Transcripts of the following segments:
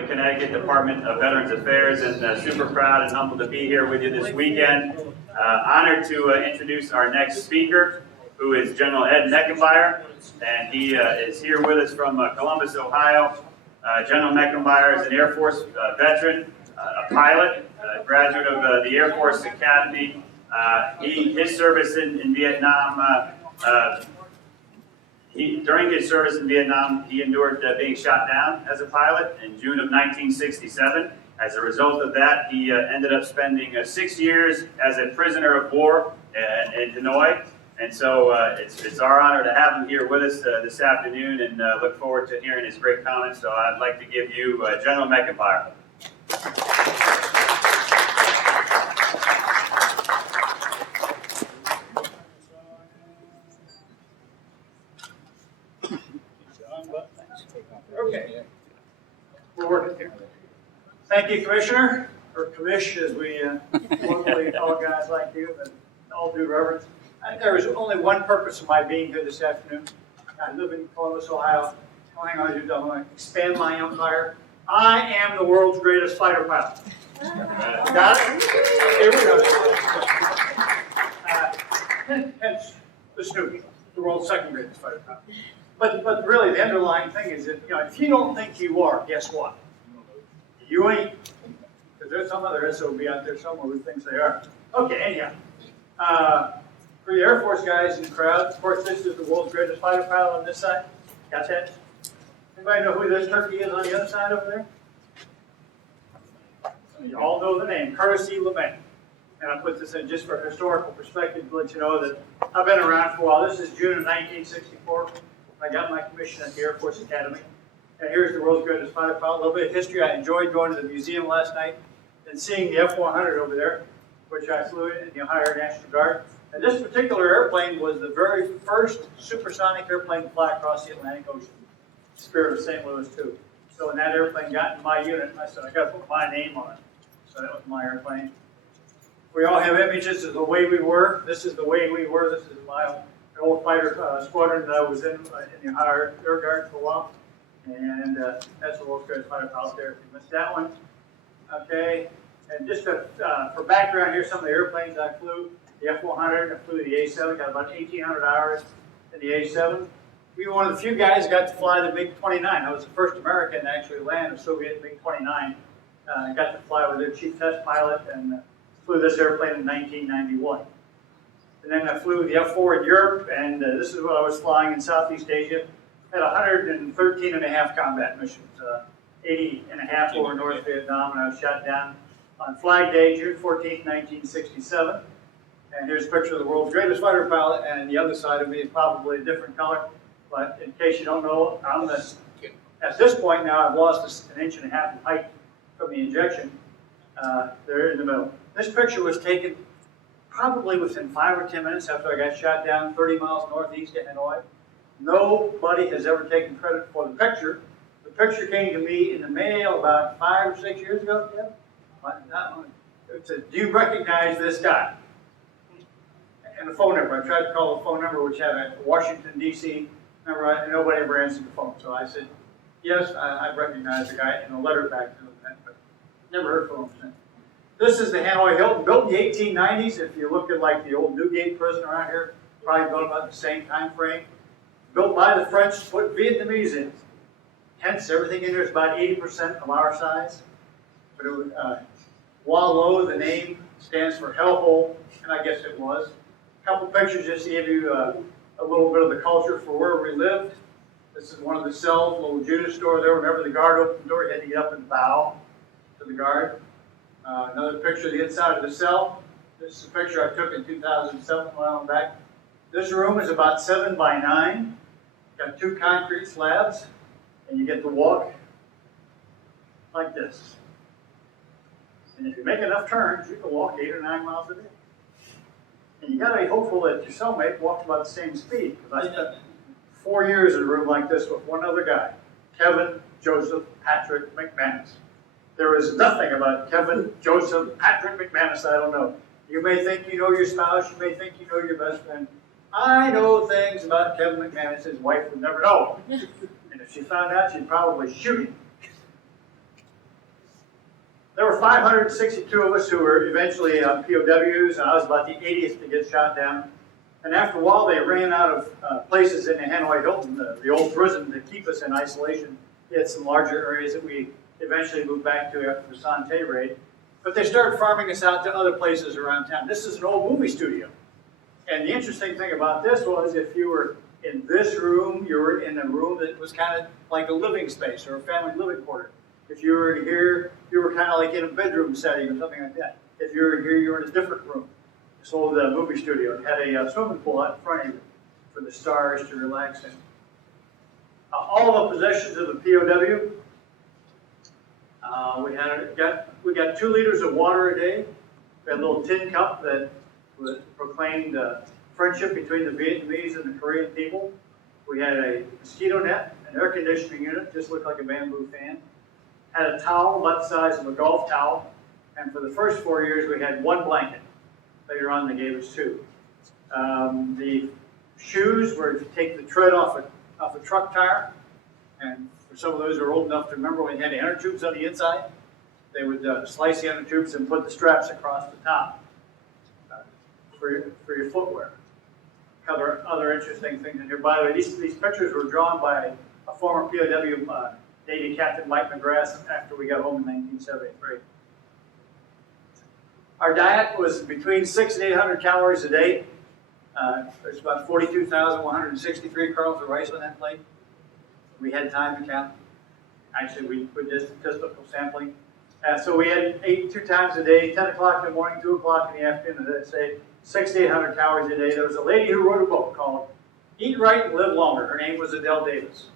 The Connecticut Department of Veterans Affairs, and super proud and humbled to be here with you this weekend. Honored to introduce our next speaker, who is General Ed Mechenbier, and he is here with us from Columbus, Ohio. General Mechenbier is an Air Force veteran, a pilot, a graduate of the Air Force Academy. His service in Vietnam, during his service in Vietnam, he endured being shot down as a pilot in June of 1967. As a result of that, he ended up spending 6 years as a prisoner of war in Hanoi. And so it's our honor to have him here with us this afternoon, and look forward to hearing his great comments. So I'd like to give you General Mechenbier. Okay, we're working here. Thank you, Commissioner, or Commish, as we locally call guys like you, but all due reverence. There is only one purpose of my being here this afternoon. I live in Columbus, Ohio. I'm going to expand my empire. I am the world's greatest fighter pilot. Got it? Here we go. Hence the Snoopy, the world's second greatest fighter pilot. But really, the underlying thing is that, if you don't think you are, guess what? You ain't. Because there's some other SOB out there somewhere who thinks they are. Okay, anyhow. For the Air Force guys in the crowd, of course, this is the world's greatest fighter pilot on this side. Got that? Anybody know who this turkey is on the other side over there? You all know the name, Curtis E. LeMay. And I put this in just for historical perspective to let you know that I've been around for a while. This is June of 1964. I got my commission at the Air Force Academy. And here's the world's greatest fighter pilot. A little bit of history. I enjoyed going to the museum last night and seeing the F-100 over there, which I flew in the Ohio National Guard. And this particular airplane was the very first supersonic airplane to fly across the Atlantic Ocean. Spirit of St. Louis, too. So when that airplane got in my unit, I said, I got to put my name on it. So that was my airplane. We all have images of the way we were. This is the way we were. This is my old fighter squadron that I was in the Ohio Air Guard for a while. And that's the world's greatest fighter pilot there. If you missed that one. Okay. And just for background here, some of the airplanes I flew. The F-100, I flew the A-7, got about 1,800 hours in the A-7. We were one of the few guys who got to fly the MiG-29. I was the first American to actually land a Soviet MiG-29. I got to fly with their chief test pilot and flew this airplane in 1991. And then I flew the F-4 in Europe, and this is what I was flying in Southeast Asia. Had 113 and a half combat missions, 80 and a half over North Vietnam, and I was shot down on Flag Day, June 14, 1967. And here's a picture of the world's greatest fighter pilot, and the other side of me is probably a different color. But in case you don't know, at this point now, I've lost an inch and a half in height from the injection. There in the middle. This picture was taken probably within 5 or 10 minutes after I got shot down 30 miles northeast of Hanoi. Nobody has ever taken credit for the picture. The picture came to me in the mail about 5 or 6 years ago. Yeah? It said, do you recognize this guy? And the phone number. I tried to call the phone number, which had a Washington, D.C. number, and nobody ever answered the phone. So I said, yes, I recognize the guy, and a letter back to him, but never heard from him since. This is the Hanoi Hilton, built in the 1890s. If you look at like the old Newgate prison around here, probably built about the same time frame. Built by the French to put Vietnamese in. Hence, everything in there is about 80% of our size. But it was, Wa-Lo, the name, stands for hellhole, and I guess it was. A couple pictures just to give you a little bit of the culture for where we lived. This is one of the cells, a little Judas store there. Whenever the guard opened the door, you had to get up and bow to the guard. Another picture of the inside of the cell. This is a picture I took in 2007 when I went back. This room is about 7 by 9. Got 2 concrete slabs, and you get to walk like this. And if you make enough turns, you can walk 8 or 9 miles a day. And you got to be hopeful that your cellmate walks about the same speed. Because I spent 4 years in a room like this with one other guy, Kevin Joseph Patrick McManus. There is nothing about Kevin Joseph Patrick McManus I don't know. You may think you know your spouse, you may think you know your best friend. I know things about Kevin McManus his wife would never know. And if she found out, she'd probably shoot him. There were 562 of us who were eventually POWs, and I was about the 80th to get shot down. And after a while, they ran out of places in the Hanoi Hilton, the old prison, to keep us in isolation. We had some larger areas that we eventually moved back to after the Sante raid. But they started farming us out to other places around town. This is an old movie studio. And the interesting thing about this was if you were in this room, you were in a room that was kind of like a living space or a family living quarter. If you were here, you were kind of like in a bedroom setting or something like that. If you were here, you were in a different room. This old movie studio. It had a swimming pool out in front of you for the stars to relax in. All the possessions of the POW, we got 2 liters of water a day. We had a little tin cup that proclaimed friendship between the Vietnamese and the Korean people. We had a mosquito net, an air conditioning unit, just looked like a bamboo fan. Had a towel about the size of a golf towel. And for the first 4 years, we had 1 blanket. Later on, they gave us 2. The shoes were to take the tread off a truck tire. And for some of those who are old enough to remember when they had inner tubes on the inside, they would slice the inner tubes and put the straps across the top for your footwear. Cover other interesting things in here. By the way, these pictures were drawn by a former POW, Navy Captain Mike McGrath, after we got home in 1973. Our diet was between 600 and 800 calories a day. There's about 42,163 kernels of rice on that plate. We had time to count. Actually, we did statistical sampling. So we had 8 2 times a day, 10 o'clock in the morning, 2 o'clock in the afternoon, as I say, 600 to 800 calories a day. There was a lady who wrote a book called Eat Right and Live Longer. Her name was Adele Davis.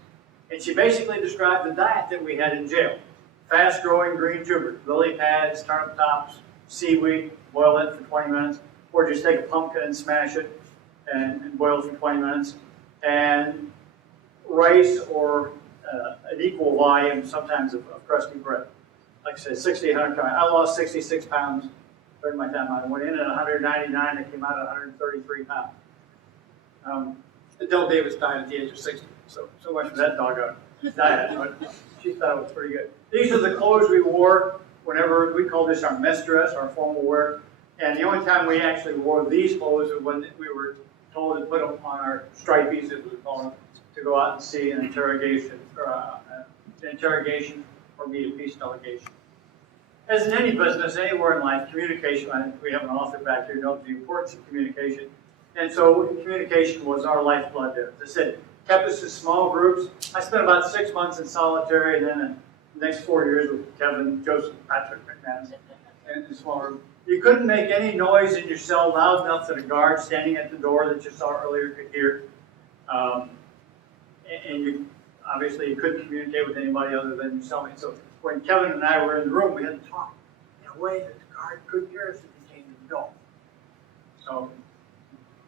And she basically described the diet that we had in jail. Fast-growing green tubers, lily pads, turnip tops, seaweed, boil it for 20 minutes, or just take a pumpkin and smash it and boil it for 20 minutes. And rice or an equal volume, sometimes, of crusty bread. Like I said, 60, 100 calories. I lost 66 pounds during my time. I went in at 199, I came out at 133 pounds. Adele Davis died at the age of 60, so much for that doggone diet, but she thought it was pretty good. These are the clothes we wore whenever, we call this our mess dress, our formal wear, and the only time we actually wore these clothes was when we were told to put them on our stripies, as we call them, to go out and see an interrogation, or meet a peace delegation. As in any business, anywhere in life, communication, I think we have an author back here who knows the importance of communication. And so communication was our lifeblood there. As I said, kept us in small groups. I spent about 6 months in solitary, and then in the next 4 years with Kevin, Joseph, Patrick, McManus, in a small group. You couldn't make any noise in your cell loud enough that a guard standing at the door that you saw earlier could hear. And obviously you couldn't communicate with anybody other than yourself. And so when Kevin and I were in the room, we had to talk in a way that the guard couldn't hear us if he came to the door. So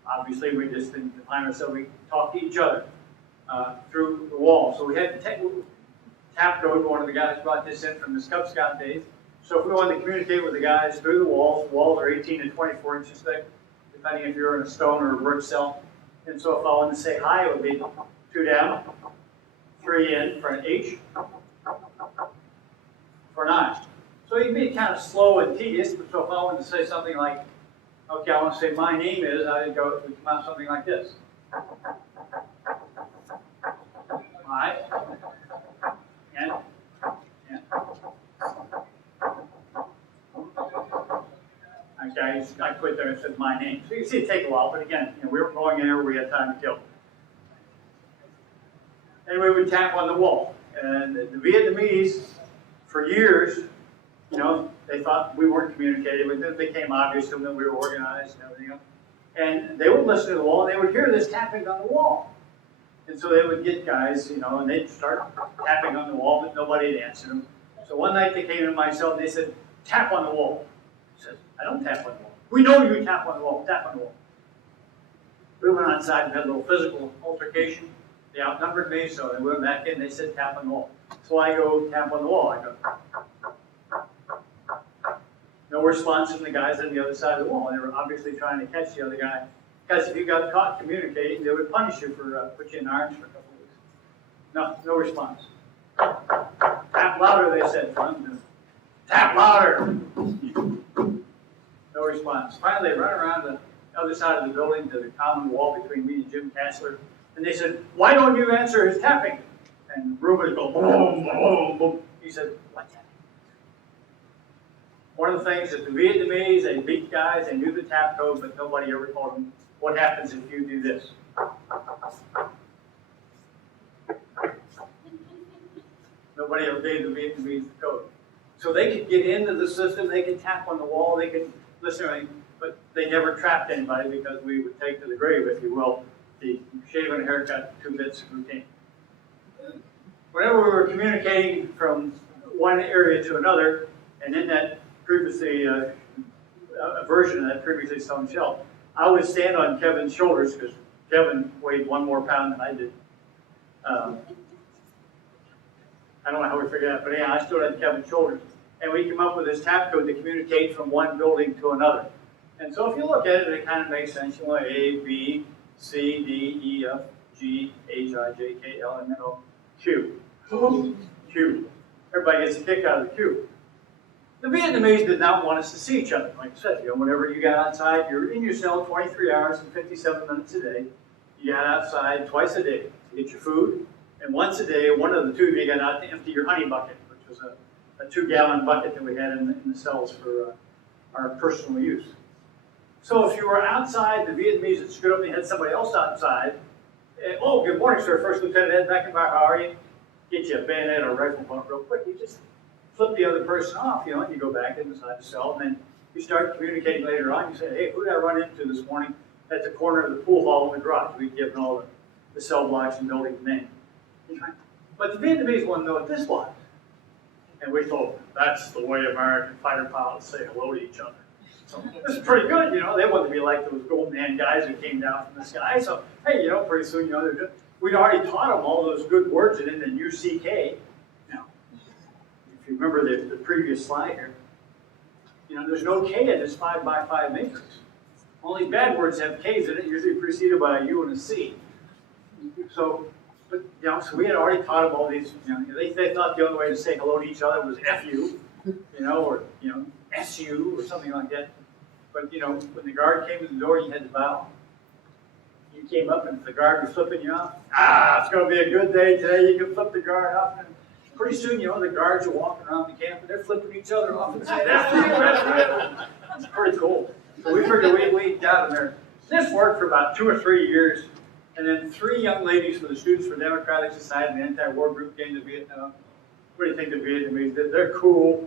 obviously we just didn't define ourselves. We talked to each other through the wall. So we had tap code. One of the guys brought this in from his Cub Scout days. So if we wanted to communicate with the guys through the walls are 18 to 24 inches thick, depending if you're in a stone or a brick cell. And so if I wanted to say hi, it would be 2 down, 3 in for an H, for an I. So you'd be kind of slow and tedious, but so if I wanted to say something like, okay, I want to say my name is, I'd go, it would come out something like this. I, and. I quit there and said my name. So you can see it take a while, but again, we were going in there where we had time to kill. And we would tap on the wall. And the Vietnamese, for years, they thought we weren't communicating with them. It became obvious to them that we were organized and everything else. And they would listen to the wall, and they would hear this tapping on the wall. And so they would get guys, and they'd start tapping on the wall, but nobody would answer them. So one night they came to my cell and they said, tap on the wall. I said, I don't tap on the wall. We know you tap on the wall. Tap on the wall. We went outside and had a little physical altercation. They outnumbered me, so they went back in. They said, tap on the wall. So I go tap on the wall. I go. No response from the guys on the other side of the wall. They were obviously trying to catch the other guy. Because if you got caught communicating, they would punish you for put you in irons for a couple of weeks. No response. Tap louder, they said, son. tap louder. No response. Finally, they run around the other side of the building to the common wall between me and Jim Kassler, and they said, "Why don't you answer his tapping?" And Rubens go boom, boom, boom. He said, "What tapping?" One of the things that the Vietnamese, they beat guys, they knew the tap code, but nobody ever told them what happens if you do this. Nobody ever gave the Vietnamese the code. So they could get into the system, they could tap on the wall, they could listen to anything, but they never trapped anybody because we would take to the grave, if you will, the shave and haircut, 2 bits of routine. Whenever we were communicating from one area to another, and in that previously, a version of that previously sewn shell, I would stand on Kevin's shoulders because Kevin weighed 1 more pound than I did. I don't know how we figured that, but anyhow, I stood on Kevin's shoulders. And we came up with this tap code to communicate from one building to another. And so if you look at it, it kind of makes sense. You know, A, B, C, D, E, F, G, H, I, J, K, L, M, N, O, Q. Q. Everybody gets a kick out of the Q. The Vietnamese did not want us to see each other. Like I said, you know, whenever you got outside, you're in your cell 23 hours and 57 minutes a day. You got outside twice a day to get your food. And once a day, one of the two of you got out to empty your honey bucket, which was a 2-gallon bucket that we had in the cells for our personal use. So if you were outside, the Vietnamese had screwed up and had somebody else outside. And, "Oh, good morning, sir. First Lieutenant Ed Mechenbier, how are you?" Get you a bayonet or a rifle bump real quick. You just flip the other person off, you know, and you go back inside the cell. And then you start communicating later on. You say, "Hey, who did I run into this morning at the corner of the pool hall in the garage?" We'd given all the cell blocks and buildings names. But the Vietnamese wanted to know what this was. And we thought, that's the way American fighter pilots say hello to each other. So this is pretty good, you know. They wanted to be like those Golden Hand guys who came down from the sky. So, hey, you know, pretty soon, you know, we'd already taught them all those good words that ended in UCK. Now, if you remember the previous slide here, you know, there's no K in this 5x5 matrix. Only bad words have Ks in it, usually preceded by a U and a C. So, but, you know, so we had already taught them all these, you know, they thought the only way to say hello to each other was FU, you know, or, you know, SU or something like that. But, you know, when the guard came to the door, you had to bow. You came up, and if the guard was flipping you off, it's going to be a good day today, you can flip the guard off. And pretty soon, you know, the guards are walking around the camp, and they're flipping each other off and saying, FU, FU. It's pretty cool. So we figured we'd down there. This worked for about 2 or 3 years. And then 3 young ladies from the Students for Democratic Society and the anti-war group came to Vietnam. What do you think the Vietnamese did? They're cool.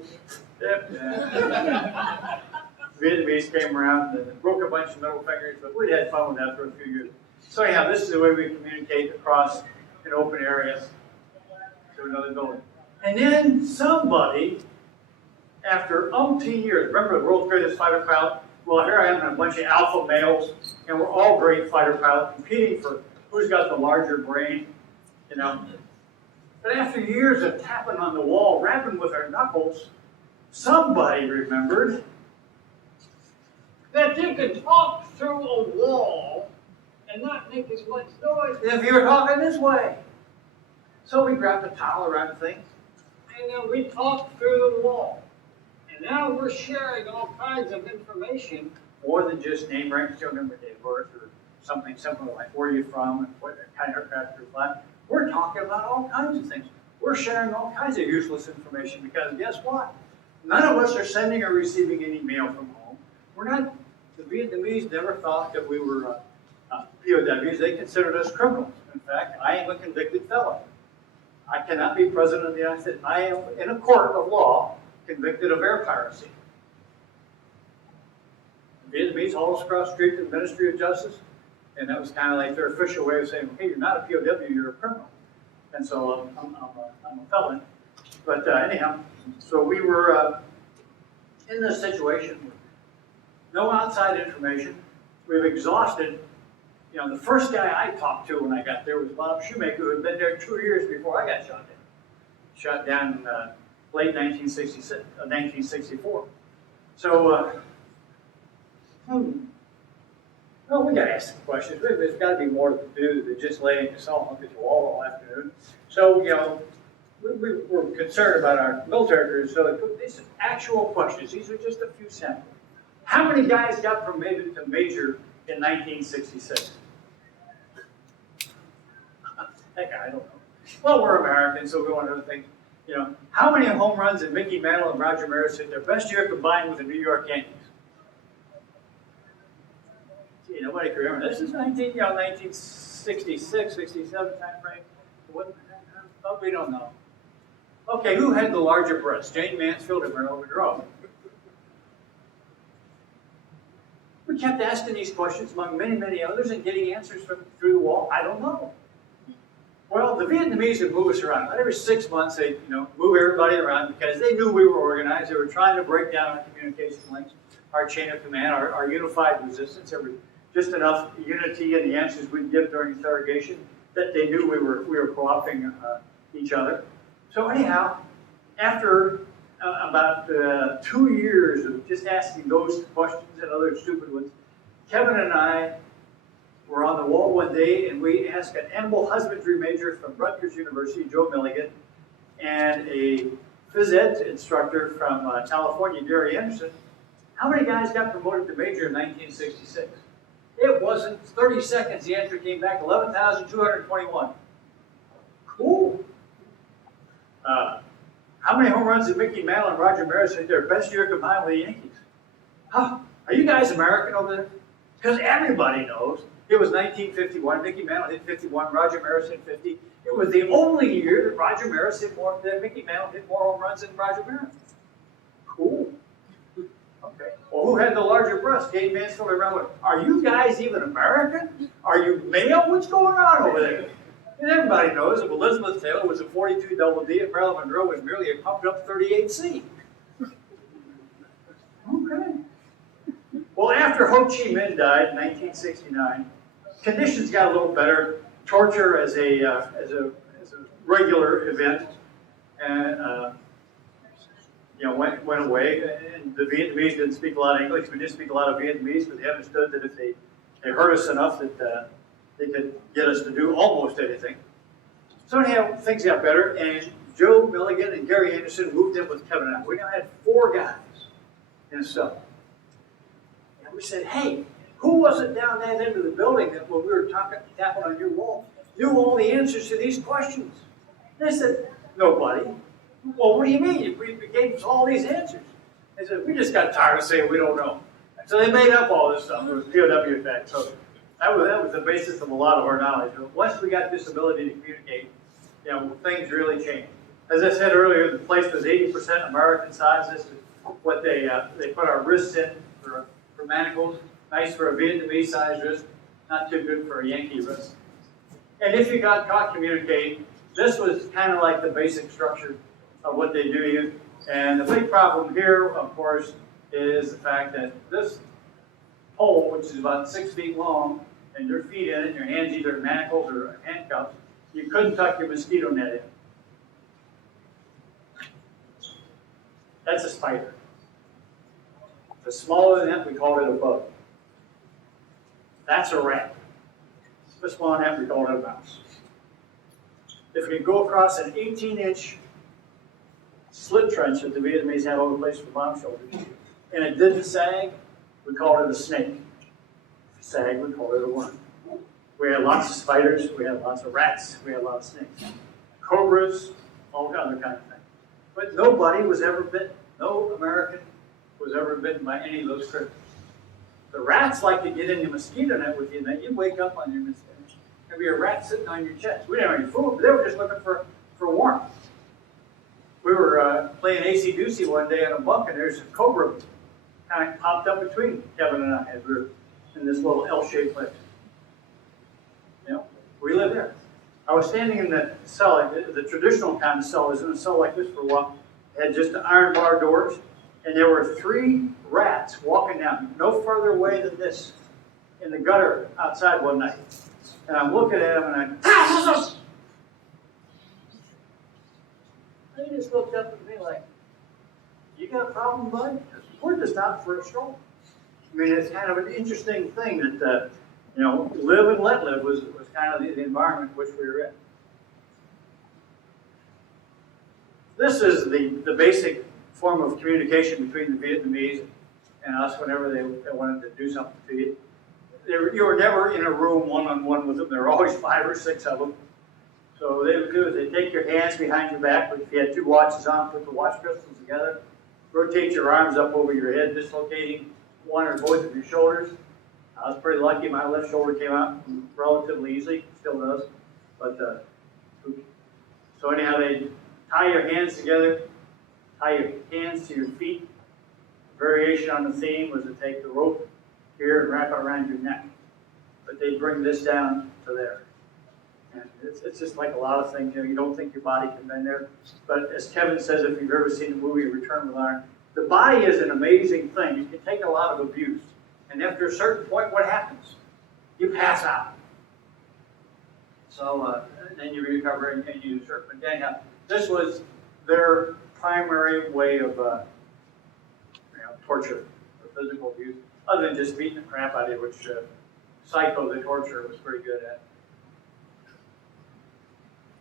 Yep. Yeah. Vietnamese came around and broke a bunch of middle fingers, but we had fun with that for a few years. So anyhow, this is the way we communicate across an open area to another building. And then somebody, after umpteen years, remember the world's greatest fighter pilot? Well, here I am and a bunch of alpha males, and we're all great fighter pilots competing for who's got the larger brain, you know. But after years of tapping on the wall, rapping with our knuckles, somebody remembered that you could talk through a wall and not make as much noise. if you were talking this way. So we grabbed a towel around the thing. And then we talked through the wall. And now we're sharing all kinds of information. More than just name, rank, children, date of birth, or something simple like where you're from and what kind of aircraft you're flying. We're talking about all kinds of things. We're sharing all kinds of useless information because guess what? None of us are sending or receiving any mail from home. We're not, the Vietnamese never thought that we were POWs. They considered us criminals. In fact, I am a convicted felon. I cannot be president of the United States. I am in a court of law convicted of air piracy. The Vietnamese hauled us across the street to the Ministry of Justice, and that was kind of like their official way of saying, hey, you're not a POW, you're a criminal. And so I'm a felon. But anyhow, so we were in this situation with no outside information. We've exhausted, you know, the first guy I talked to when I got there was Bob Shoemaker, who had been there 2 years before I got shot down. Shot down in late 1964. So, well, we got to ask some questions. There's got to be more to do than just laying the cell and look at the wall all afternoon. So, you know, we were concerned about our military careers, so these are actual questions. These are just a few samples. How many guys got promoted to major in 1966? Heck, I don't know. Well, we're Americans, so we want to think, you know, how many home runs did Mickey Mantle and Roger Maris hit their best year combined with the New York Yankees? Gee, nobody can remember. This is 1966, 67 time frame. What? Oh, we don't know. Okay, who had the larger breasts, Jane Mansfield or Marilyn Monroe? We kept asking these questions among many, many others and getting answers from through the wall. I don't know. Well, the Vietnamese would move us around. Every 6 months, they'd move everybody around because they knew we were organized. They were trying to break down our communication links, our chain of command, our unified resistance. There was just enough unity in the answers we'd give during interrogation that they knew we were co-opting each other. So anyhow, after about 2 years of just asking those questions and other stupid ones, Kevin and I were on the wall one day and we asked an animal husbandry major from Rutgers University, Joe Milligan, and a phys ed instructor from California, Gary Anderson, how many guys got promoted to major in 1966? It wasn't 30 seconds. The answer came back 11,221. Cool. How many home runs did Mickey Mantle and Roger Maris hit their best year combined with the Yankees? Huh? Are you guys American over there? Because everybody knows it was 1951. Mickey Mantle hit 51. Roger Maris hit 50. It was the only year that Roger Maris hit more than Mickey Mantle hit more home runs than Roger Maris. Cool. Okay. Well, who had the larger breast? Jane Mansfield or Marilyn? Are you guys even American? Are you male? What's going on over there? And everybody knows that Elizabeth Taylor was a 42 double D and Marilyn Monroe was merely a pumped up 38C. Okay. Well, after Ho Chi Minh died in 1969, conditions got a little better. Torture as a regular event, and went away. And the Vietnamese didn't speak a lot of English. We didn't speak a lot of Vietnamese, but they understood that if they hurt us enough that they could get us to do almost anything. So anyhow, things got better, and Joe Milligan and Gary Anderson moved in with Kevin and I. We now had 4 guys in a cell. And we said, hey, who was it down that end of the building that when we were tapping on your wall knew all the answers to these questions? And they said, nobody. Well, what do you mean? We gave us all these answers. They said, we just got tired of saying we don't know. So they made up all this stuff. It was POW effect. So that was the basis of a lot of our knowledge. But once we got this ability to communicate, things really changed. As I said earlier, the place was 80% American size. This is what they put our wrists in for manacles. Nice for a Vietnamese-sized wrist, not too good for a Yankee wrist. And if you got caught communicating, this was kind of like the basic structure of what they do here. And the big problem here, of course, is the fact that this pole, which is about 6 feet long, and your feet in it, your hands either in manacles or handcuffs, you couldn't tuck your mosquito net in. That's a spider. If it's smaller than that, we call it a bug. That's a rat. If it's smaller than that, we call it a mouse. If we go across an 18-inch slit trench that the Vietnamese had all the place for bomb shelters, and it didn't sag, we called it a snake. If it sagged, we called it a worm. We had lots of spiders, we had lots of rats, we had lots of snakes. Cobras, all other kind of things. But nobody was ever bitten. No American was ever bitten by any of those critters. The rats like to get in the mosquito net with you, and then you wake up on your mosquito. There'd be a rat sitting on your chest. We didn't have any food, but they were just looking for warmth. We were playing AC-doocy one day in a bunk, and there's a cobra kind of popped up between Kevin and I as we were in this little L-shaped place. We lived there. I was standing in the cell, the traditional kind of cell. I was in a cell like this for a while. It had just the iron bar doors, and there were 3 rats walking down, no further away than this, in the gutter outside one night. And I'm looking at them, and they just looked up at me like, you got a problem, bud? We're just out for a stroll. I mean, it's kind of an interesting thing that, live and let live was kind of the environment in which we were in. This is the basic form of communication between the Vietnamese and us whenever they wanted to do something to you. You were never in a room one-on-one with them. There were always 5 or 6 of them. So what they would do is they'd take your hands behind your back, but if you had 2 watches on, put the watch crystals together, rotate your arms up over your head, dislocating one or both of your shoulders. I was pretty lucky. My left shoulder came out relatively easily, still does. But so anyhow, they tie your hands together, tie your hands to your feet. Variation on the theme was to take the rope here and wrap it around your neck. But they bring this down to there. And it's just like a lot of things, you don't think your body can bend there. But as Kevin says, if you've ever seen the movie Return with Iron, the body is an amazing thing. You can take a lot of abuse. And after a certain point, what happens? You pass out. So then you recover and you surf. But anyhow, this was their primary way of torture or physical abuse, other than just beating the crap out of you, which Psycho, the torturer, was pretty good at.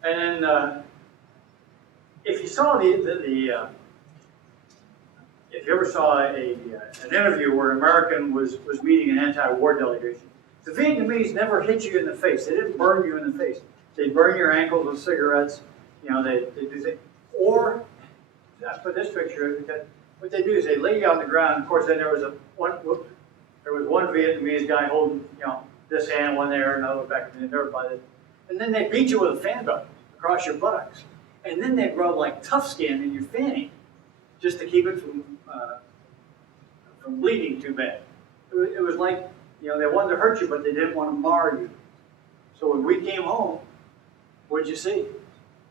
And then, if you saw if you ever saw an interview where an American was meeting an anti-war delegation, the Vietnamese never hit you in the face. They didn't burn you in the face. They'd burn your ankles with cigarettes. They do things. Or, I put this picture because what they do is they lay you on the ground. Of course, then there was one Vietnamese guy holding, this hand, one there, another back, and everybody. And then they beat you with a fan belt across your buttocks. And then they'd rub like tough skin in your fanny just to keep it from bleeding too bad. It was like, they wanted to hurt you, but they didn't want to mar you. So when we came home, what'd you see?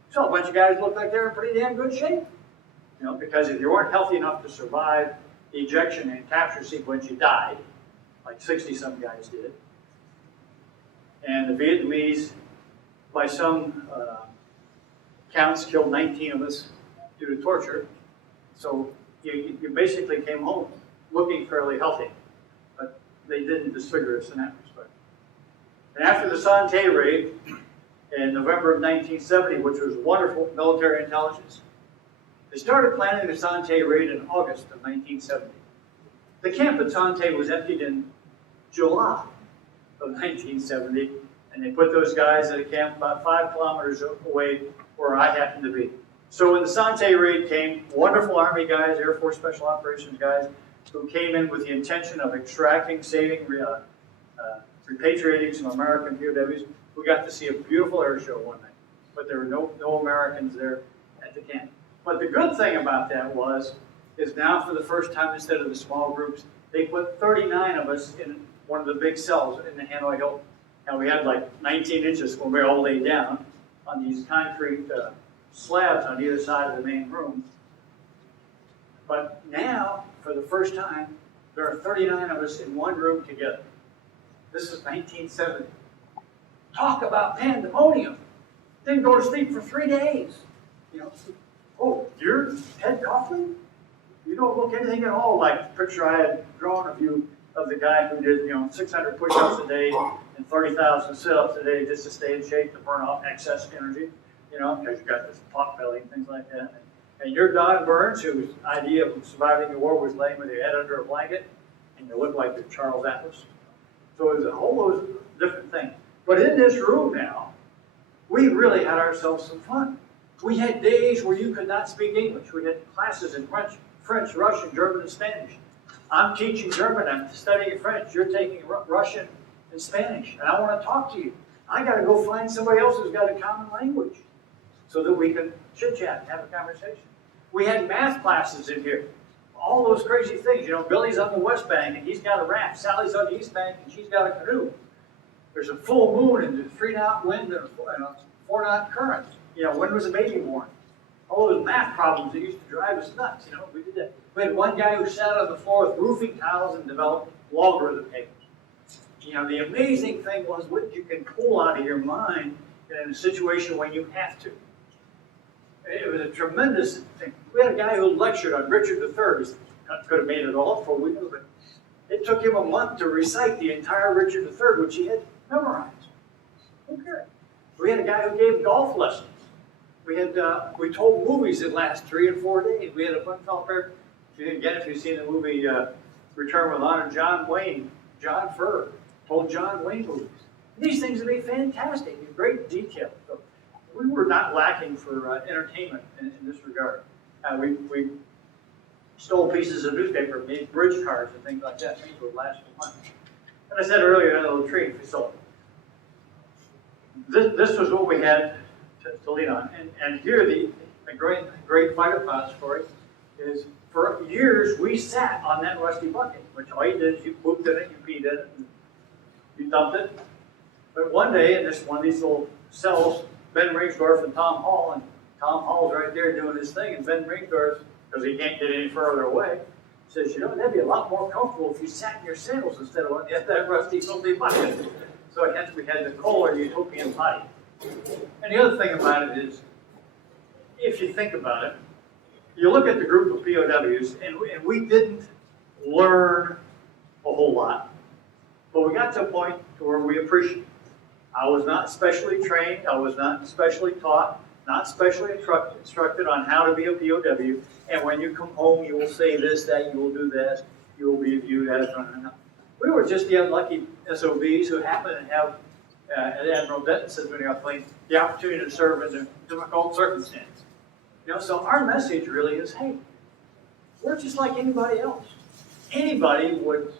So a bunch of guys looked like they were in pretty damn good shape. Because if you weren't healthy enough to survive the ejection and capture sequence, you died, like 60-some guys did. And the Vietnamese, by some counts, killed 19 of us due to torture. So you basically came home looking fairly healthy, but they didn't disfigure us in that respect. And after the Son-Tay raid in November of 1970, which was wonderful military intelligence, they started planning the Son-Tay raid in August of 1970. The camp at Son-Tay was emptied in July of 1970, and they put those guys at a camp about 5 kilometers away where I happened to be. So when the Son-Tay raid came, wonderful Army guys, Air Force Special Operations guys, who came in with the intention of extracting, saving, repatriating some American POWs. We got to see a beautiful air show one night, but there were no Americans there at the camp. But the good thing about that is now for the first time, instead of the small groups, they put 39 of us in one of the big cells in the Hanoi Hilton. And we had like 19 inches when we all lay down on these concrete slabs on either side of the main room. But now, for the first time, there are 39 of us in one room together. This is 1970. Talk about pandemonium. Didn't go to sleep for 3 days. Oh, you're Ted Coughlin? You don't look anything at all like the picture I had drawn of you, of the guy who did, 600 push-ups a day and 30,000 sit-ups a day just to stay in shape to burn off excess energy, because you've got this pot belly and things like that. And you're Don Burns, whose idea of surviving the war was laying with your head under a blanket, and you look like you're Charles Atlas. So it was a whole load of different things. But in this room now, we really had ourselves some fun. We had days where you could not speak English. We had classes in French, Russian, German, and Spanish. I'm teaching German, I'm studying French, you're taking Russian and Spanish, and I want to talk to you. I got to go find somebody else who's got a common language so that we can chit-chat and have a conversation. We had math classes in here. All those crazy things. Billy's on the West Bank, and he's got a raft. Sally's on the East Bank, and she's got a canoe. There's a full moon, and a 3-knot wind, and a 4-knot current. When was a baby born? All those math problems that used to drive us nuts, we did that. We had one guy who sat on the floor with roofing tiles and developed logarithm tables. The amazing thing was what you can pull out of your mind in a situation when you have to. It was a tremendous thing. We had a guy who lectured on Richard III. He could have made it all for we knew, but it took him a month to recite the entire Richard III, which he had memorized. Okay. We had a guy who gave golf lessons. we told movies that last 3 and 4 days. We had a fun film there. Again, if you've seen the movie Return with Honor, John Furr told John Wayne movies. These things would be fantastic, in great detail. So we were not lacking for entertainment in this regard. We stole pieces of newspaper, made bridge cards and things like that. Things would last for months. And I said earlier, another latrine facility. This was what we had to lean on. And here, the great fighter pilot story is, for years, we sat on that rusty bucket, which all you did is you pooped in it, you peed in it, and you dumped it. But one day, in one of these little cells, Ben Ringsdorf and Tom Hall's right there doing his thing, and Ben Ringsdorf, because he can't get any further away, says, you know, that'd be a lot more comfortable if you sat in your sandals instead of on that rusty, filthy bucket. So hence we had the Kohler utopian potty. And the other thing about it is, if you think about it, you look at the group of POWs, and we didn't learn a whole lot, but we got to a point where we appreciate. I was not specially trained, I was not specially taught, not specially instructed on how to be a POW, and when you come home, you will say this, that, you will do this, you will be viewed as running. We were just the unlucky SOBs who happened to have, as Admiral Denton says when he got plane, the opportunity to serve in a difficult circumstance. You know, so our message really is, hey, we're just like anybody else. Anybody would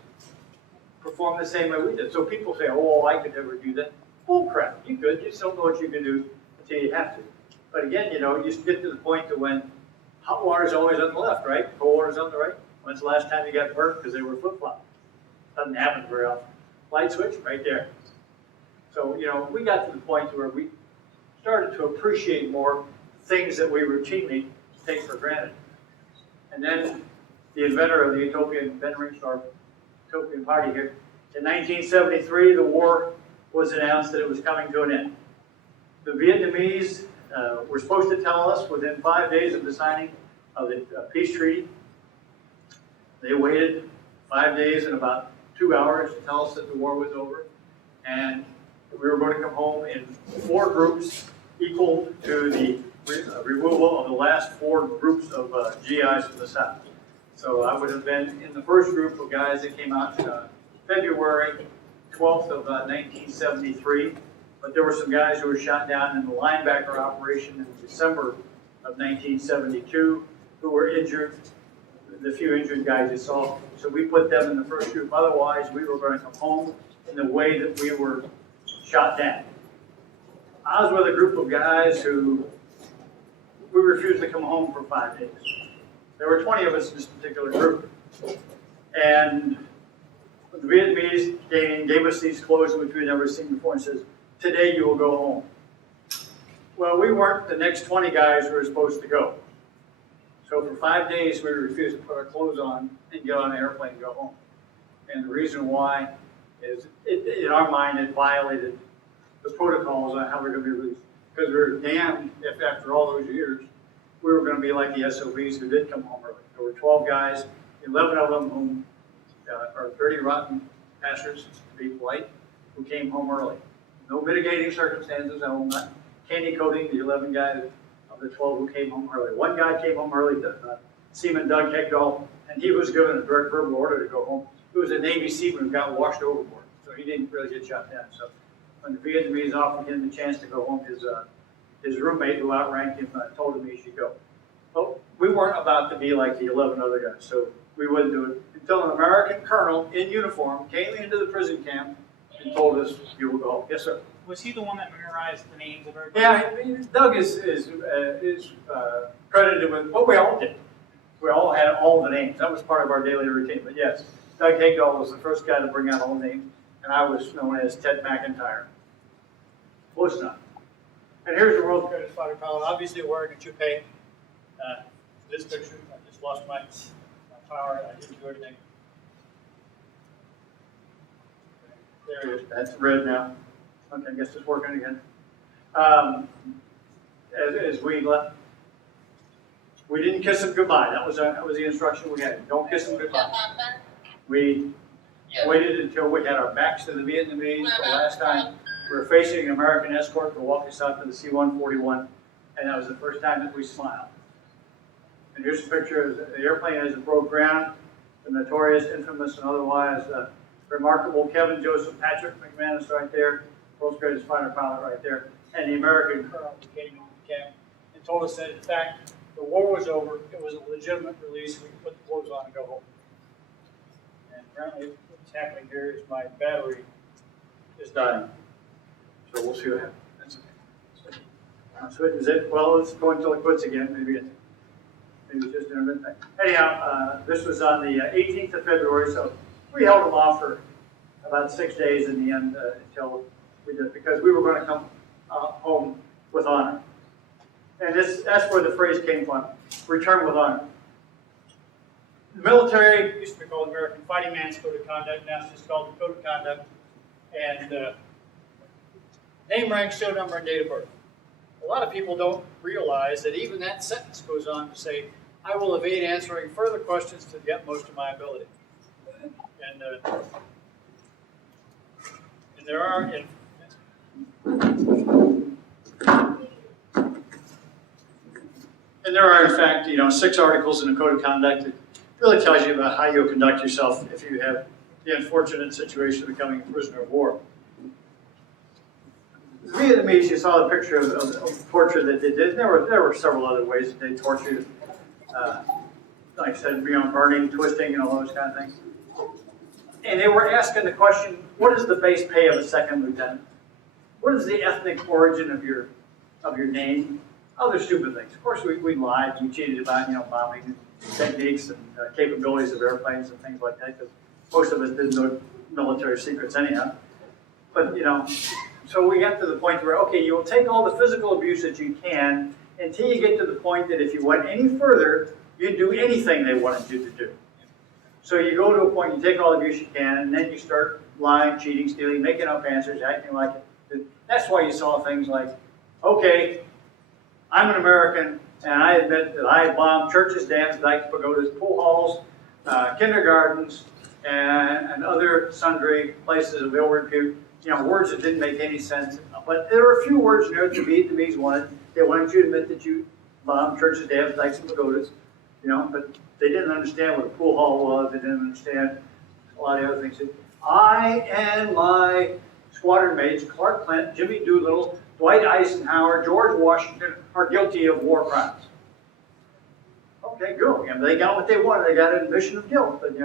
perform the same way we did. So people say, oh, I could never do that. Bull crap, you could. You just don't know what you can do until you have to. But again, you know, you just get to the point to when hot water is always on the left, right? Cold water is on the right. When's the last time you got burnt because they were flip-flopped? Doesn't happen very often. Light switch, right there. So, you know, we got to the point where we started to appreciate more things that we routinely take for granted. And then the inventor of the utopian, Ben Ringsdorf, utopian party here, in 1973, the war was announced that it was coming to an end. The Vietnamese were supposed to tell us within 5 days of the signing of the peace treaty. They waited 5 days and about 2 hours to tell us that the war was over. And we were going to come home in 4 groups equal to the removal of the last 4 groups of GIs from the South. So I would have been in the first group of guys that came out February 12th of 1973. But there were some guys who were shot down in the linebacker operation in December of 1972 who were injured, the few injured guys you saw. So we put them in the first group. Otherwise, we were going to come home in the way that we were shot down. I was with a group of guys who we refused to come home for 5 days. There were 20 of us in this particular group. And the Vietnamese gave us these clothes which we'd never seen before and says, today you will go home. Well, we weren't the next 20 guys who were supposed to go. So for 5 days, we refused to put our clothes on and get on an airplane and go home. And the reason why is, in our mind, it violated the protocols on how we're going to be released. Because we were damned if after all those years, we were going to be like the SOBs who did come home early. There were 12 guys, 11 of them whom are dirty, rotten bastards, to be polite, who came home early. No mitigating circumstances. I will not candy coating the 11 guys of the 12 who came home early. One guy came home early, Seaman Doug Hegdahl, and he was given a direct verbal order to go home. He was a Navy seaman who got washed overboard, so he didn't really get shot down. So when the Vietnamese offered him the chance to go home, his roommate, who outranked him, told him he should go. But we weren't about to be like the 11 other guys, so we wouldn't do it until an American colonel in uniform came into the prison camp and told us, you will go home. Yes, sir. Was he the one that memorized the names of everybody? Yeah, Doug is credited with what we all did. We all had all the names. That was part of our daily routine. But yes, Doug Hegdahl was the first guy to bring out all the names, and I was known as Ted McIntyre. Close enough. And here's the world's greatest fighter pilot, obviously wearing a toupee. This picture, I just lost my power. I didn't do anything. There it is. That's red now. Okay, I guess it's working again. As we left, we didn't kiss him goodbye. That was the instruction we had. Don't kiss him goodbye. We waited until we had our backs to the Vietnamese the last time. We were facing an American escort to walk us out to the C-141, and that was the first time that we smiled. And here's a picture of the airplane as it broke ground, the notorious, infamous, and otherwise remarkable Kevin Joseph Patrick McManus right there, world's greatest fighter pilot right there, and the American colonel who came on the cabin and told us that, in fact, the war was over, it was a legitimate release, we could put the clothes on and go home. And apparently what's happening here is my battery is dying. So we'll see what happens. That's okay. So is it? Well, let's go until it quits again. Maybe it's just an intermittent thing. Anyhow, this was on the 18th of February, so we held them off for about 6 days in the end until we did, because we were going to come home with honor. And that's where the phrase came from, return with honor. The military used to be called American Fighting Man's Code of Conduct, now it's just called the Code of Conduct. And name, rank, show number, and date of birth. A lot of people don't realize that even that sentence goes on to say, I will evade answering further questions to the utmost of my ability. And there are, in fact, 6 articles in the Code of Conduct that really tells you about how you'll conduct yourself if you have the unfortunate situation of becoming a prisoner of war. The Vietnamese, you saw the picture of the torture that they did. There were several other ways that they tortured. Like I said, burning, twisting, and all those kind of things. And they were asking the question, what is the base pay of a second lieutenant? What is the ethnic origin of your name? Other stupid things. Of course, we lied, we cheated about, bombing techniques and capabilities of airplanes and things like that, because most of us didn't know military secrets anyhow. But, so we got to the point where, okay, you'll take all the physical abuse that you can until you get to the point that if you went any further, you'd do anything they wanted you to do. So you go to a point, you take all the abuse you can, and then you start lying, cheating, stealing, making up answers, acting like it. That's why you saw things like, okay, I'm an American, and I admit that I bombed churches, dams, dikes, pagodas, pool halls, kindergartens, and other sundry places of ill repute. Words that didn't make any sense. But there were a few words there that the Vietnamese wanted. They wanted you to admit that you bombed churches, dams, dikes, and pagodas. But they didn't understand what a pool hall was. They didn't understand a lot of the other things. I and my squadron mates, Clark Clint, Jimmy Doolittle, Dwight Eisenhower, George Washington, are guilty of war crimes. Okay, good. They got what they wanted. They got an admission of guilt. But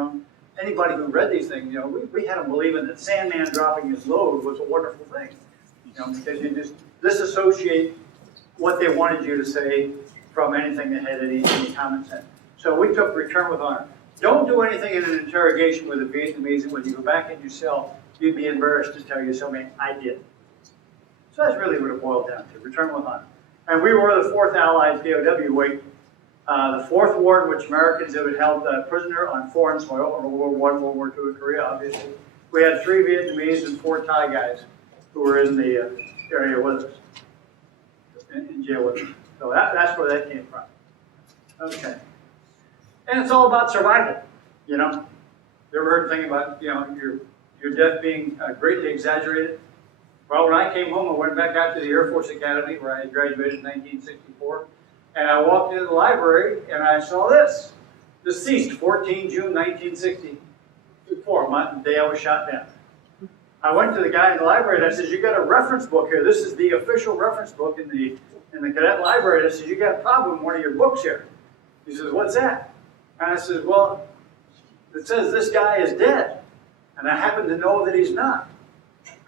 anybody who read these things, we had them believing that Sandman dropping his load was a wonderful thing. Because you just disassociate what they wanted you to say from anything that had any common sense. So we took return with honor. Don't do anything in an interrogation with the Vietnamese, and when you go back in your cell, you'd be embarrassed to tell your cellmate, I did. So that's really what it boiled down to, return with honor. And we were the 4th Allied POW wing, the 4th war in which Americans have been held prisoner on foreign soil, World War I, World War II in Korea, obviously. We had 3 Vietnamese and 4 Thai guys who were in the area with us, in jail with us. So that's where that came from. Okay. And it's all about survival, You ever heard the thing about, your death being greatly exaggerated? Well, when I came home, I went back out to the Air Force Academy where I had graduated in 1964, and I walked into the library and I saw this. Deceased 14 June 1964, the day I was shot down. I went to the guy in the library and I said, you got a reference book here. This is the official reference book in the cadet library. And I said, you got a problem with one of your books here. He says, what's that? And I said, well, it says this guy is dead. And I happen to know that he's not.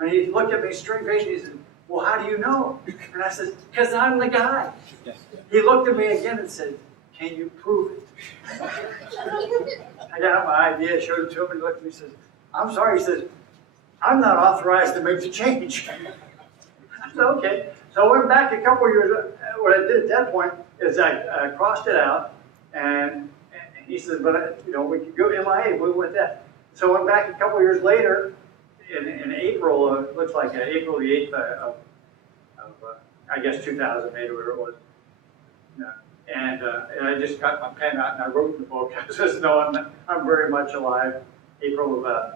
And he looked at me straight faced and he said, well, how do you know? And I said, because I'm the guy. He looked at me again and said, can you prove it? I got out my idea, showed it to him, and he looked at me and said, I'm sorry. He said, I'm not authorized to make the change. I said, okay. So I went back a couple of years. What I did at that point is I crossed it out, and he said, but we could go MIA. We went that. So I went back a couple of years later, in April, it looks like April the 8th of I guess 2008 or whatever it was. And I just got my pen out and I wrote in the book. I says, no, I'm very much alive. April of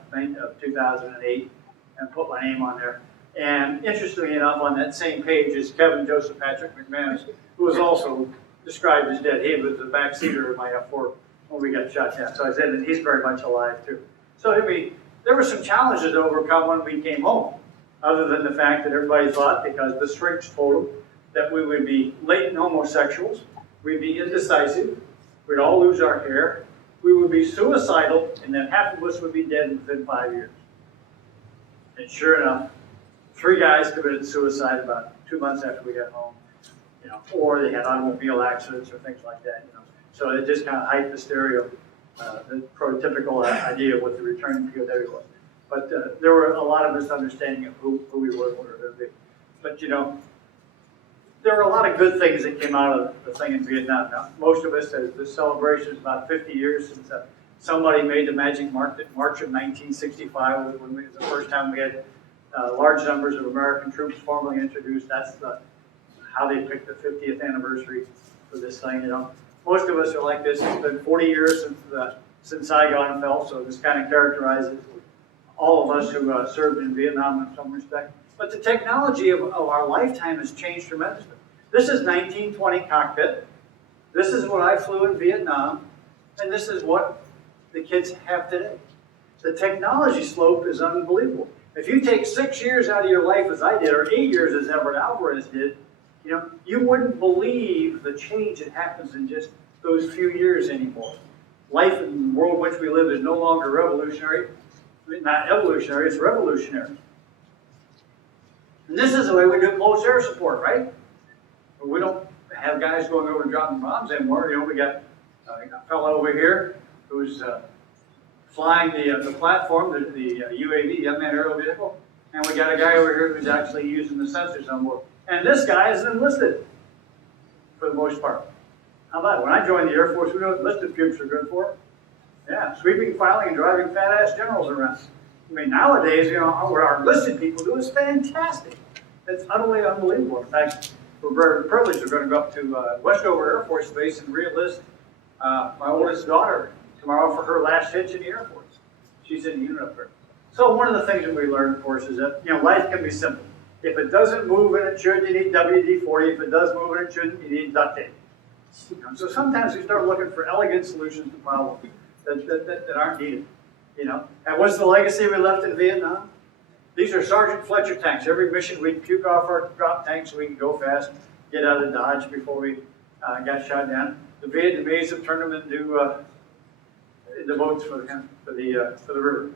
2008, and put my name on there. And interestingly enough, on that same page is Kevin Joseph Patrick McManus, who was also described as dead. He was the backseater of my F4 when we got shot down. So I said that he's very much alive too. So I mean, there were some challenges to overcome when we came home, other than the fact that everybody thought, because the shrinks told them, that we would be latent homosexuals, we'd be indecisive, we'd all lose our hair, we would be suicidal, and then half of us would be dead within 5 years. And sure enough, 3 guys committed suicide about 2 months after we got home, you know, or they had automobile accidents or things like that, you know. So it just kind of hyped the prototypical idea of what the returning POW was. But there were a lot of misunderstanding of who we were and what we were going to be. But, you know, there were a lot of good things that came out of the thing in Vietnam. Now, most of us, this celebration is about 50 years since somebody made the magic mark that March of 1965, when the first time we had large numbers of American troops formally introduced. That's how they picked the 50th anniversary for this thing. You know, most of us are like this. It's been 40 years since Saigon fell, so this kind of characterizes all of us who served in Vietnam in some respect. But the technology of our lifetime has changed tremendously. This is 1920 cockpit. This is what I flew in Vietnam, and this is what the kids have today. The technology slope is unbelievable. If you take 6 years out of your life as I did, or 8 years as Everett Alvarez did, you know, you wouldn't believe the change that happens in just those few years anymore. Life in the world in which we live is no longer revolutionary. Not evolutionary, it's revolutionary. And this is the way we do close air support, right? We don't have guys going over and dropping bombs anymore. You know, we got a fellow over here who's flying the platform, the U.A.V, unmanned aerial vehicle, and we got a guy over here who's actually using the sensors on board. And this guy is enlisted, for the most part. How about it? When I joined the Air Force, we know what enlisted troops are good for. Yeah, sweeping, filing, and driving fat-ass generals around. I mean, nowadays, you know, what our enlisted people do is fantastic. It's utterly unbelievable. In fact, we're very privileged. We're going to go up to Westover Air Force Base and re-enlist my oldest daughter tomorrow for her last hitch in the Air Force. She's in the unit up there. So one of the things that we learned, of course, is that, you know, life can be simple. If it doesn't move and it should, you need WD-40. If it does move and it shouldn't, you need duct tape. So sometimes we start looking for elegant solutions to problems that aren't needed. You know, and what's the legacy we left in Vietnam? These are Sergeant Fletcher tanks. Every mission we'd puke off our drop tanks so we could go fast, get out of Dodge before we got shot down. The Vietnamese have turned them into boats for the river.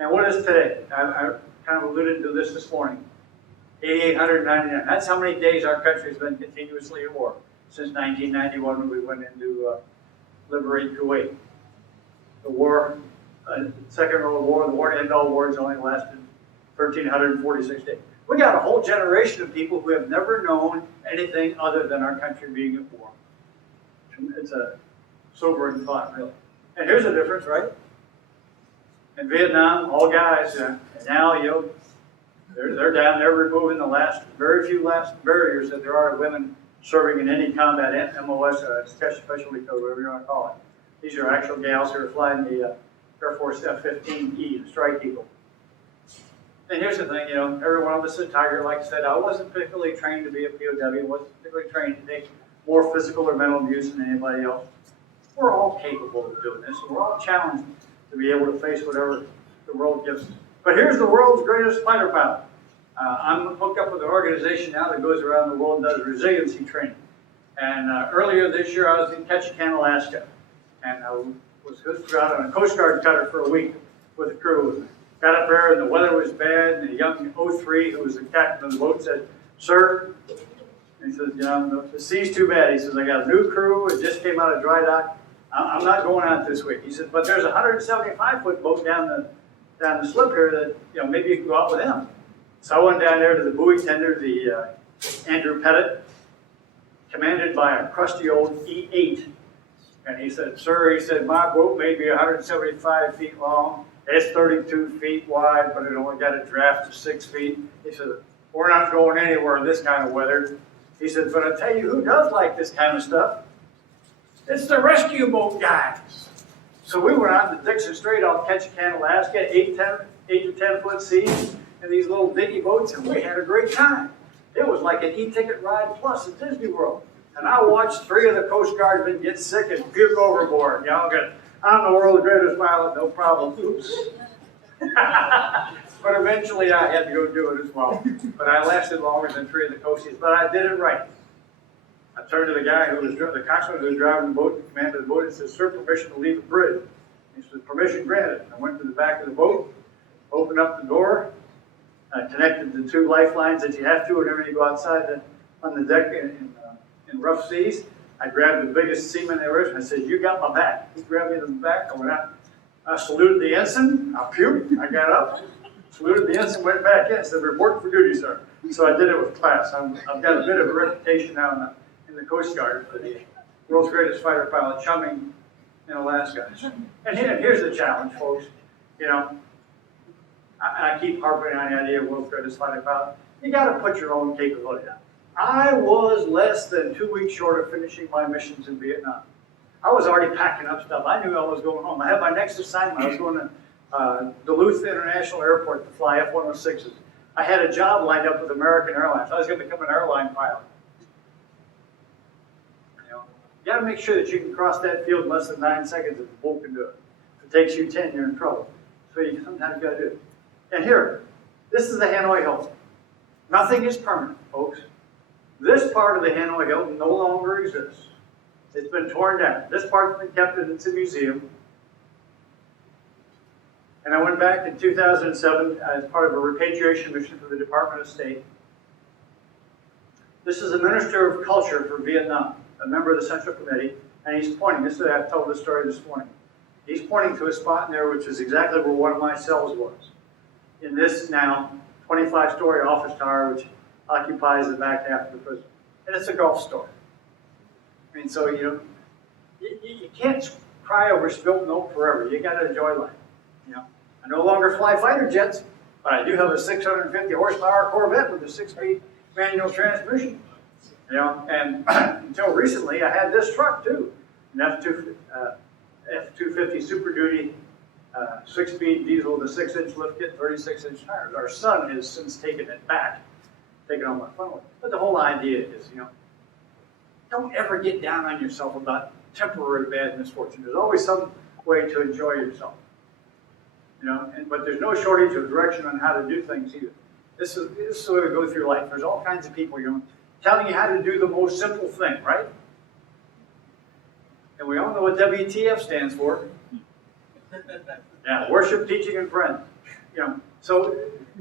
And what is today? I kind of alluded to this morning. 8,899. That's how many days our country has been continuously at war since 1991 when we went into liberate Kuwait. The war. Second World War, the war to end all wars only lasted 1,346 days. We got a whole generation of people who have never known anything other than our country being at war. It's a sobering thought, really. And here's the difference, right? In Vietnam, all guys, and now, you know, they're down there removing the very few barriers that there are to women serving in any combat MOS, specialty code, whatever you want to call it. These are actual gals who are flying the Air Force F-15E, the Strike Eagle. And here's the thing, you know, every one of us is a tiger. Like I said, I wasn't particularly trained to be a POW. Wasn't particularly trained to take more physical or mental abuse than anybody else. We're all capable of doing this, and we're all challenged to be able to face whatever the world gives us. But here's the world's greatest fighter pilot. I'm hooked up with an organization now that goes around the world and does resiliency training. And earlier this year, I was in Ketchikan, Alaska, and I was out on a Coast Guard cutter for a week with a crew. Got up there, and the weather was bad, and a young 03, who was the captain of the boat, said, "Sir," he says, "you know, the sea's too bad." He says, "I got a new crew, it just came out of dry dock. I'm not going out this week." He said, "But there's a 175-foot boat down the slip here that, you know, maybe you can go out with them." So I went down there to the buoy tender, the Andrew Pettit, commanded by a crusty old E8. And he said, "Sir," he said, "my boat may be 175 feet long. It's 32 feet wide, but it only got a draft of 6 feet." He said, "We're not going anywhere in this kind of weather." He said, "But I tell you who does like this kind of stuff. It's the rescue boat guys." So we went out to Dixon Strait off Ketchikan, Alaska, 8 to 10 foot seas, in these little dinghy boats, and we had a great time. It was like an e-ticket ride plus at Disney World. And I watched 3 of the Coast Guardsmen get sick and puke overboard. You know, I'm the world's greatest pilot, no problem. Oops. But eventually I had to go do it as well. But I lasted longer than 3 of the coasties, but I did it right. I turned to the guy who was the coxswain who was driving the boat, the commander of the boat, and said, "Sir, permission to leave the bridge." He said, "Permission granted." I went to the back of the boat, opened up the door, connected the 2 lifelines that you have to whenever you go outside on the deck in rough seas. I grabbed the biggest seaman there is, and I said, "You got my back." He grabbed me in the back. I went out. I saluted the ensign. I puked. I got up, saluted the ensign, went back in, and said, "Report for duty, sir." So I did it with class. I've got a bit of a reputation now in the Coast Guard for the world's greatest fighter pilot, chumming in Alaska. And here's the challenge, folks. You know, I keep harping on the idea of world's greatest fighter pilot. You got to put your own capability out. I was less than 2 weeks short of finishing my missions in Vietnam. I was already packing up stuff. I knew I was going home. I had my next assignment. I was going to Duluth International Airport to fly F-106s. I had a job lined up with American Airlines. I was going to become an airline pilot. You got to make sure that you can cross that field in less than 9 seconds if the bull can do it. If it takes you 10, you're in trouble. So you sometimes got to do it. And here, this is the Hanoi Hilton. Nothing is permanent, folks. This part of the Hanoi Hilton no longer exists. It's been torn down. This part's been kept in its museum. And I went back in 2007 as part of a repatriation mission for the Department of State. This is the Minister of Culture for Vietnam, a member of the Central Committee, and he's pointing. I've told this story this morning. He's pointing to a spot in there which is exactly where one of my cells was. In this now 25-story office tower which occupies the back half of the prison. And it's a Gulf story. I mean, so, you can't cry over spilt milk forever. You got to enjoy life. You know, I no longer fly fighter jets, but I do have a 650 horsepower Corvette with a 6-speed manual transmission. You know, and until recently, I had this truck too, an F-250 Super Duty 6-speed diesel with a 6-inch lift kit, 36-inch tires. Our son has since taken it back, taken on my phone. But the whole idea is, don't ever get down on yourself about temporary bad misfortune. There's always some way to enjoy yourself. But there's no shortage of direction on how to do things either. This is the way we go through life. There's all kinds of people, telling you how to do the most simple thing, right? And we all know what WTF stands for. Yeah, worship, teaching, and friend. So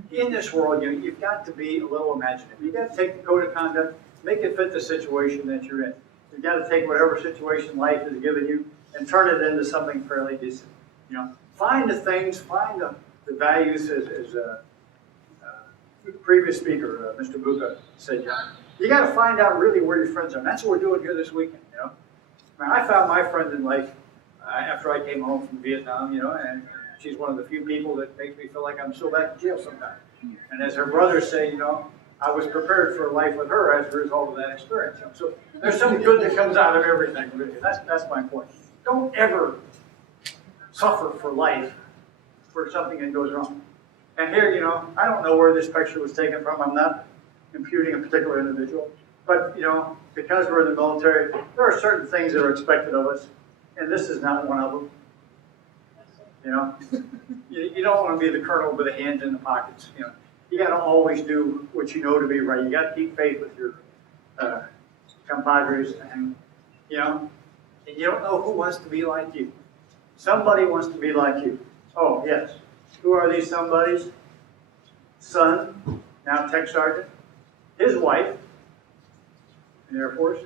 in this world, you've got to be a little imaginative. You've got to take the code of conduct, make it fit the situation that you're in. You've got to take whatever situation life has given you and turn it into something fairly decent. Find the things, find the values, as the previous speaker, Mr. Buka, said. You got to find out really where your friends are. And that's what we're doing here this weekend. I found my friend in life after I came home from Vietnam. And she's one of the few people that makes me feel like I'm still back in jail sometimes. And as her brothers say, I was prepared for a life with her as a result of that experience. So there's some good that comes out of everything. Really. That's my point. Don't ever suffer for life for something that goes wrong. And here, I don't know where this picture was taken from. I'm not imputing a particular individual. But, because we're in the military, there are certain things that are expected of us. And this is not one of them. You don't want to be the colonel with the hands in the pockets. You got to always do what you know to be right. You got to keep faith with your compadres. And, you don't know who wants to be like you. Somebody wants to be like you. Oh, yes. Who are these somebodies? Son, now tech sergeant. His wife, in the Air Force.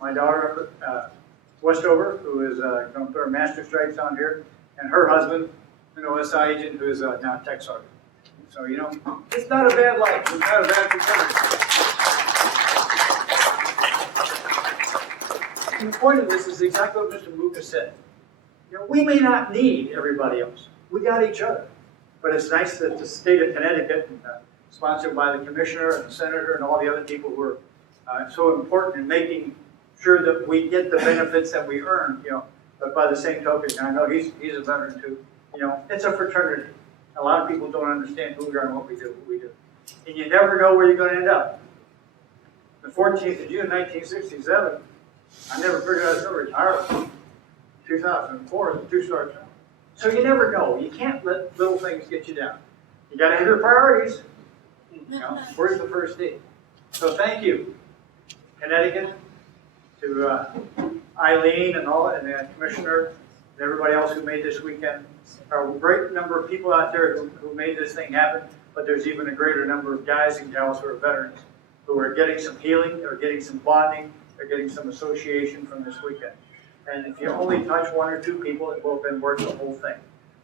My daughter, Westover, who is going to put her master stripes on here. And her husband, an OSI agent, who is now tech sergeant. So, it's not a bad life. It's not a bad fraternity. And the point of this is exactly what Mr. Buka said. We may not need everybody else. We got each other. But it's nice that the state of Connecticut, sponsored by the commissioner and the senator and all the other people who are so important in making sure that we get the benefits that we earn, But by the same token, I know he's a veteran too. It's a fraternity. A lot of people don't understand who we are and what we do, And you never know where you're gonna end up. The 14th of June, 1967, I never figured I was gonna retire. 2004 is a two-star job. So you never know. You can't let little things get you down. You gotta hit your priorities. You know, where's the first day? So thank you, Connecticut, to Eileen and all, and the commissioner, and everybody else who made this weekend. There are a great number of people out there who made this thing happen, but there's even a greater number of guys and gals who are veterans, who are getting some healing, they're getting some bonding, they're getting some association from this weekend. And if you only touch one or two people, it will have been worth the whole thing.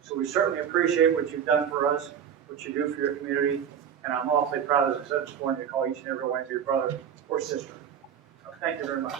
So we certainly appreciate what you've done for us, what you do for your community, and I'm awfully proud, as I said this morning, to call each and every one of your brother or sister. So thank you very much.